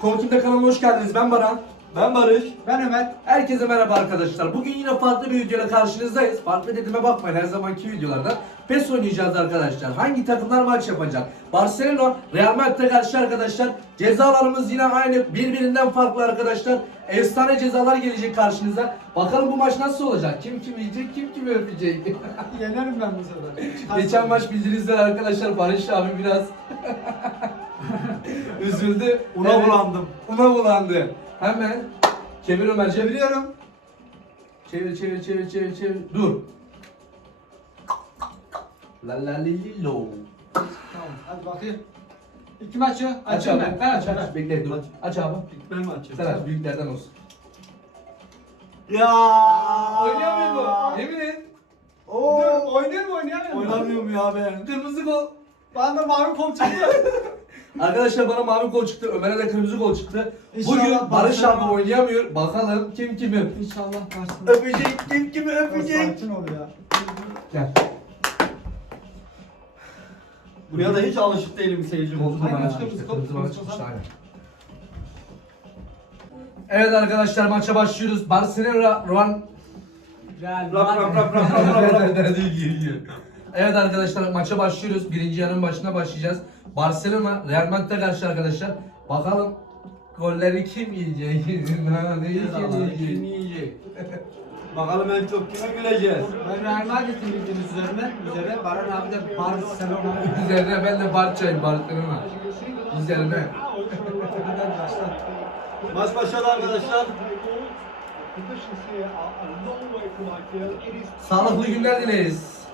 Koltuğumda kanalıma hoş geldiniz. Ben Baran. Ben Barış. Ben Ömer. Herkese merhaba arkadaşlar. Bugün yine farklı bir videoyla karşınızdayız. Farklı dediğime bakmayın her zamanki videolarda. PES oynayacağız arkadaşlar. Hangi takımlar maç yapacak? Barcelona, Real Madrid'e karşı arkadaşlar. Cezalarımız yine aynı. Birbirinden farklı arkadaşlar. Efsane cezalar gelecek karşınıza. Bakalım bu maç nasıl olacak? Kim kim yiyecek, kim kimi öpecek? Yenerim ben bu sefer. Geçen maç bildiğinizde arkadaşlar Barış abi biraz üzüldü. Una Evet. bulandım. Una bulandı. Hemen çevir Ömerciğim. Çeviriyorum. Çevir çevir çevir çevir çevir. Dur. La la li li lo. Tamam hadi bakayım. İki maçı Aç açayım abi. ben. Ben aç açayım. aç. Bekle dur. Aç. Aç abi. Ben mi açayım? Sen aç. Büyüklerden olsun. Ya. Oynayamıyor mu? Yemin et. Oo. Dur, Oynuyor mu oynayamıyor mu? Oynamıyorum ya ben. Kırmızı gol. Bana da mavi kol çıktı. Arkadaşlar bana mavi gol çıktı. Ömer'e de kırmızı gol çıktı. İnşallah Bugün Barış Barcelona- abi oynayamıyor. Bakalım kim kimi İnşallah karşısında. öpecek. Kim kimi öpecek. Sakin ol ya. Gel. Buraya da hiç alışık değilim seyirci koltuğuna. bana Aynen, çıkmıştı. kırmızı Kırmızı kol, bana kırmızı çıkmıştı kol. aynen. Evet arkadaşlar maça başlıyoruz. Barcelona Ruan Real Rap rap rap rap rap rap rap. Evet arkadaşlar maça başlıyoruz. Birinci yarının başına başlayacağız. Barcelona Real Madrid'e karşı arkadaşlar. Bakalım golleri kim yiyecek? ne Cezaları Kim yiyecek? yiyecek? Bakalım en çok kime güleceğiz? Ben Real Madrid'in bildiğiniz üzerine, üzere Baran abi de Barcelona. Üzerine ben de Barça'yım Barcelona. Üzerine. Maç başladı arkadaşlar. Sağlıklı günler dileriz.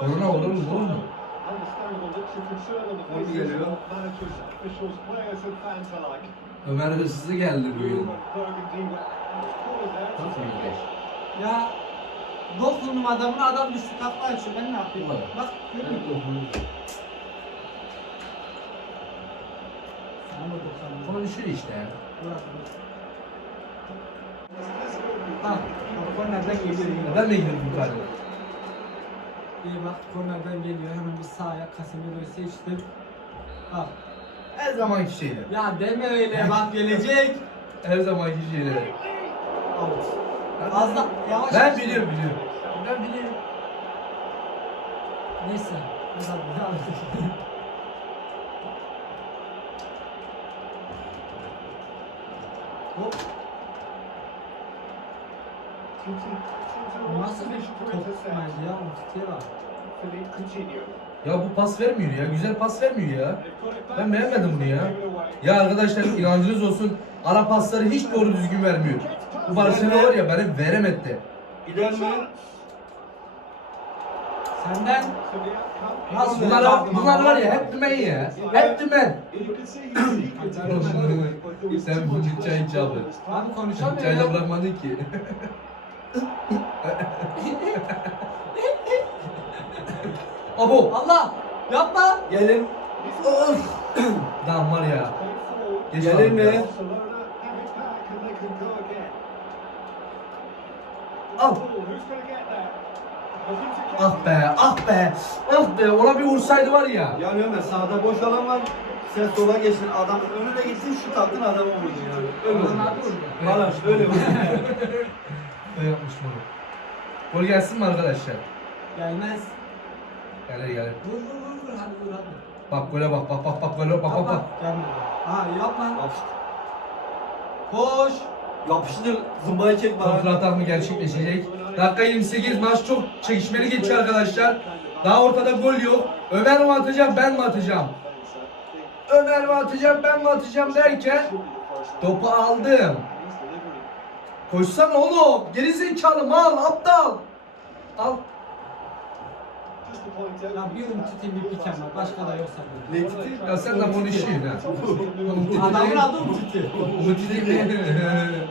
Korona olur mu? Olur mu? Onu geliyor. Ömer hırsızı geldi bugün. Ya dokundum adamın adam düştü takla açıyor ben ne yapayım? Bak görüyor musun? Konuşuyor işte. Bırak, bırak. Ha, bak kornerden geliyor yine. Ben de gidiyorum yukarı. İyi bak kornerden geliyor hemen bir sağa Casemiro'yu seçtim. Bak Her zamanki şeyler. ya deme öyle bak gelecek. Her zamanki şeyler. Out. Az da yavaş. Ben yavaş. biliyorum biliyorum. Ben biliyorum. Neyse. Hadi hadi. Nasıl bir top tutmaydı ya bak. Ya bu pas vermiyor ya. Güzel pas vermiyor ya. Ben beğenmedim bunu ya. Ya arkadaşlar inancınız olsun. Ara pasları hiç doğru düzgün vermiyor. Bu Barcelona var ya beni veremedi. Gider mi? Senden Nasıl Bunlar, bunlar var ya hep dümen ya. Hep dümen. Sen bu çay iç abi. konuşamıyor Çayla bırakmadın ki. Abo. Allah! Yapma! Gelin. Lan var ya. Geç Gelir mi? ya. Al. Ah be, ah be, ah be. Ona bir vursaydı var ya. Yani Ömer sağda boş alan var. Sen sola geçtin adam önüne gittin şu taktın adamı vurdun yani. Öyle oldu. Adam abi vurdu. Valla öyle oldu. Ne yapmışım onu? Gol gelsin mi arkadaşlar? Gelmez. Gelir gelir. Vur vur vur vur hadi vur hadi. Bak gole bak, bak bak bak gole bak bak bak. Gelmedi. Aha yapma. Yapıştır. Koş. Yapıştır. Zımbayı çek bana. Kontrol atak mı gerçekleşecek? Dakika 28 maç çok çekişmeli geçiyor arkadaşlar. Daha ortada gol yok. Ömer mi atacak ben mi atacağım? Ömer mi atacağım ben mi atacağım derken topu aldım. Koşsana oğlum. Gerizekalı mal aptal. Al. Ya bir umutun bir pikem var. Başka da yoksa. Ne titi? Ya sen de konuşuyorsun ha. Adamın adı Umut'u. Umut mi?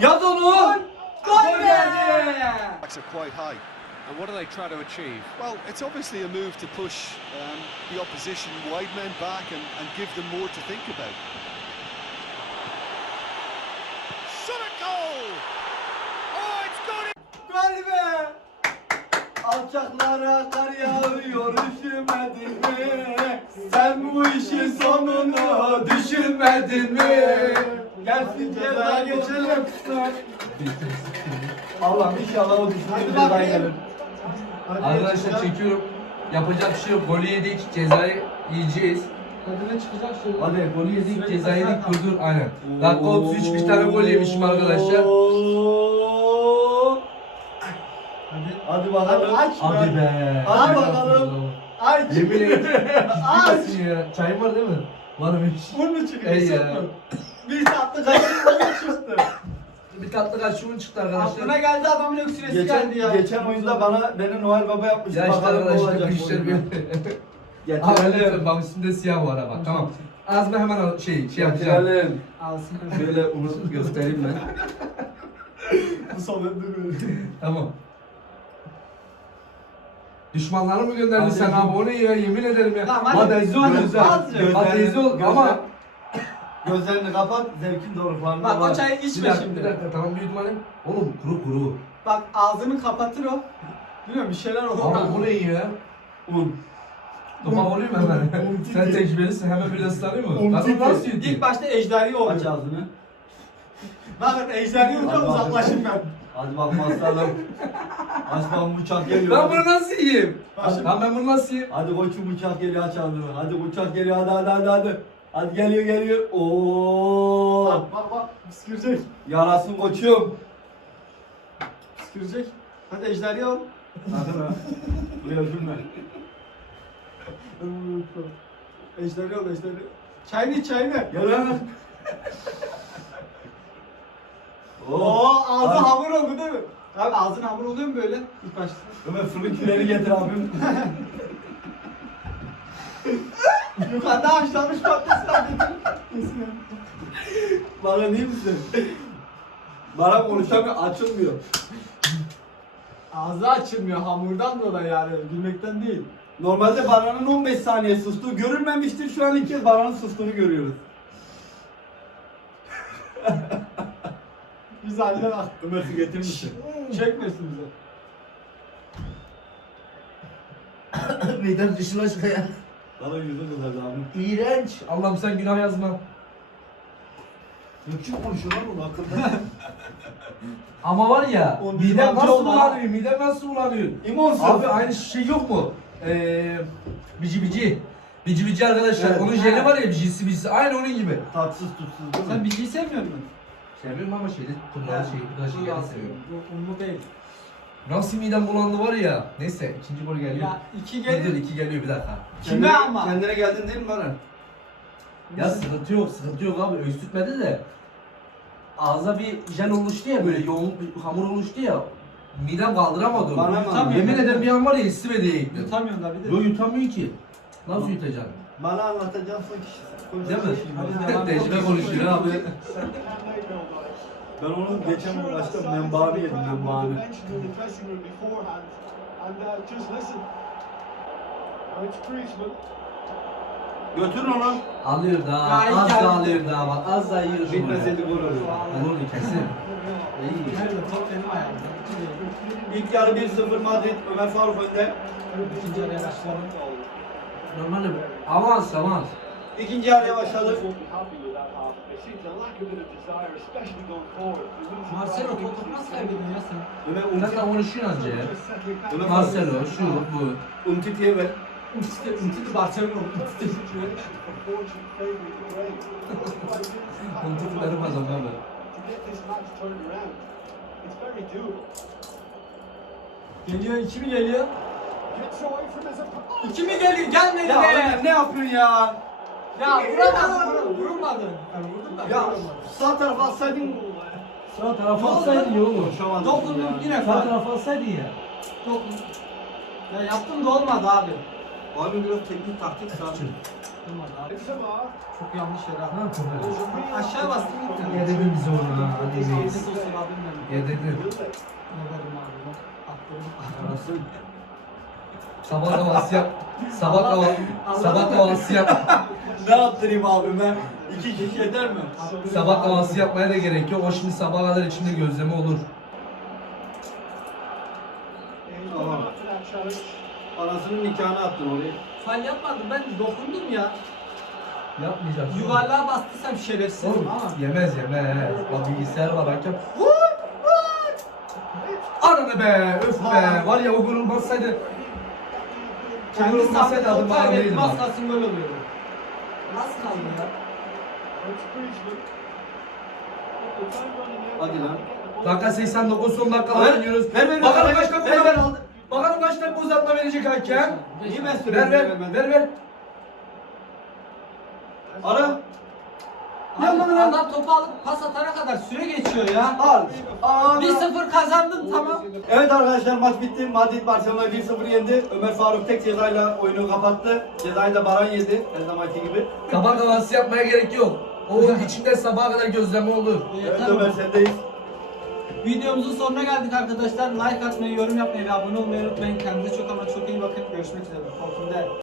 Yaz onu. Gol geldi. Quite high. And what are they trying to achieve? Well, it's obviously a move to push um, the opposition wide men back and, and give them more to think about. Shot a goal! Oh, it's gone in! Gol be. Alçaklara kar yağıyor üşümedin mi? Sen bu işin sonunu düşünmedin mi? Gelsin ceza geçelim. Allah'ım inşallah o düşündüğü ceza gelir. Arkadaşlar çekiyorum. Yapacak bir şey yok. Golü yedik. Cezayı yiyeceğiz. Kadına çıkacak şöyle. Hadi golü yedik. Cezayı yedik. Kurdur. Aynen. Dakika 33 bir tane gol yemişim arkadaşlar. Oo. Hadi. Bakalım. Aç. Hadi be. Hadi bakalım. Ay Yemin. Çıkmasın ya. Çayın var değil mi? Varmış. Bunu çıkıyor. Ey ya. Bir tatlı kaçırma çıktı. Bir tatlı kaçımın çıktı Aklına arkadaşlar. geldi adamın öksüresi Geçen, geldi ya. geçen oyunda bana beni Noel Baba yapmıştı. Ya işte Bakalım ne arkadaşlar olacak bu işler bir... Getirelim. bak üstünde siyah var ha bak tamam. Ağzıma hemen al- şey şey yapacağım. Getirelim. Alsın. Şöyle onu göstereyim ben. bu sohbet duruyor. Tamam. Düşmanları mı gönderdin sen abi? O ne ya yemin ederim ya. Tamam, hadi. Hadi, güzel. azıcık. Ol ama Gözlerini kapat, zevkin doruklarında Bak var. o çayı bir içme dakika, şimdi. bir dakika tamam büyük ihtimalle. Oğlum kuru kuru. Bak ağzını kapatır o. Bilmiyorum bir şeyler olur. Abi bu ne ya? Un. Topa oluyor mu hemen? Sen tecrübelisin hemen bir ıslanıyor mu? Un Kadın nasıl yuttu? İlk başta ejderi. Aç ağzını. Bakın ejderi Hadi uzaklaşın ben. Hadi bak mastalım. Aç bak bıçak geliyor. Ben bunu nasıl yiyeyim? Başım- Lan ben bunu nasıl yiyeyim? Hadi koçum bıçak geliyor aç ağzını. Hadi bıçak geliyor hadi hadi hadi hadi. Hadi geliyor geliyor. Oo. Bak bak bak. Püskürecek. Yarasın koçum. Püskürecek. Hadi ejderi ol. Sakın ha. Buraya üzülme. Ejderi ol ejderi. Çayını iç çayını. Gel lan. Oo ağzı Abi, hamur oldu değil mi? Abi ağzın hamur oluyor mu böyle? İlk başta. Ömer fırın küreni getir abim. Yukarıda haşlanmış patates var dedim. Bana iyi misin? Bana konuşamıyor, açılmıyor. Ağzı açılmıyor hamurdan dolayı yani gülmekten değil. Normalde Baran'ın 15 saniye sustuğu görülmemiştir. Şu an ilk kez Baran'ın sustuğunu görüyoruz. Biz bak. Ömer su getirmişsin. Çekmesin bize. Midem dışına çıkıyor. Bana yüzü kızardı abim. İğrenç. Allah'ım sen günah yazma. Ne biçim konuşuyor lan onu hakkında? Ama var ya, O midem amca nasıl oldu ha. bulanıyor, midem nasıl bulanıyor? İmonsuz. Abi aynı şey yok mu? Ee, bici bici. Bici bici arkadaşlar, Evet. onun jeli var ya bicisi bicisi, aynı onun gibi. Tatsız tutsuz değil mi? Sen bilgiyi sevmiyor musun? Seviyorum ama şeyde, kumralı şey, bu da şekeri seviyorum. Bu unlu değil. Nasıl midem bulandı var ya. Neyse, ikinci gol geliyor. Ya iki Dur dur, gelir. iki geliyor bir dakika. Kime Kendine- ama? Kendine geldin değil mi Baran? Ya sıkıntı yok, sıkıntı yok abi. Öksürtmedi de. Ağza bir jel oluştu ya böyle yoğun bir hamur oluştu ya. Midem kaldıramadı onu. Bana mı? Tabii. Yemin ederim bir an var ya istifede gittim. Yutamıyorsun da bir de. Yo yutamıyor ki. Nasıl yutacaksın? Bana anlatacağın son kişi. Değil mi? Tecrübe konuşuyor abi. Ben onu geçen uğraştım. Membani yedim membani. Götürün onu. Alıyor daha, Ya, az da alıyor daha bak, az da yiyor şu Bitmeseydi gol olur. Olur kesin. İyi. İlk yarı 1-0 Madrid. Ömer Faruk önde. İkinci araya başlayalım. Normalde avans avans. İkinci yarıya başladık. Marcelo topu nasıl kaybedin ya sen? Ömer de Umtiti. konuşuyorsun anca ya. Ömer Marcelo, şu, bu. Umtiti'ye ver. Umtiti, Umtiti Barcelona Umtiti. Kontuk benim adam abi. Geliyor, iki mi geliyor? İki mi geliyor? Gelmedi Ya be! Ne yapıyorsun ya? Ya vuramadın, vur- vurmadın. Yani vurdun da Ya vuramadın. sağ tarafa atsaydın. Sağ tarafa atsaydın ya oğlum. Konuşamadım Dokundun ya. yine Sağ faul. tarafa atsaydın ya. Dokun. Ya yaptım da olmadı abi. Abi biraz teknik taktik. Olmadı abi. Çok yanlış yere Ne attım. yaptın böyle? Aşağı bastım gitti. Yededin bizi. Hadi reis. olsun abim benim. Yededin. Ne dedim abi bak. Attım. Arasın. Sabah kahvaltısı yap. Sabah kahvaltısı. Sabah kahvaltısı yap. Ne yaptırayım abime? İki kişi yeter mi? Sabah kahvaltısı yapmaya da gerek yok. O şimdi sabah kadar içinde gözleme olur. Tamam. Anasının nikahını attın oraya. Fal yapmadım ben dokundum ya. Yapmayacaksın. Yuvarlığa bastıysam şerefsizim Oğlum ama. yemez yemez. Bak bilgisayar var hakem. Ananı be öf be. Var ya o gol olmasaydı. Kendi sahasında adım o kaybettim ağabeydim az bak. kalsın gol oluyordu. Nasıl kaldı ya? Hadi lan. Dakika 89 son dakika Ver, oynuyoruz. ver, ver, Bakalım ver, kaç ver, dakika ver, uzatma. Bakalım kaç dakika uzatma verecek hakem. Niye ben Ver ver ver ver. Ara. Abi, Yapma lan. adam topu alıp pas atana kadar süre geçiyor ya. Al. Al. 1-0 kazandın tamam. Evet arkadaşlar maç bitti. Madrid Barcelona 1-0 yendi. Ömer Faruk tek cezayla oyunu kapattı. Cezayı da Baran yedi. Her zamanki gibi. Kabak havası yapmaya gerek yok. O içinde sabaha kadar gözleme olur. Evet Yeter Ömer mi? sendeyiz. Videomuzun sonuna geldik arkadaşlar. Like atmayı, yorum yapmayı ve abone olmayı unutmayın. Kendinize çok ama çok iyi bakın. Görüşmek üzere. Korkun.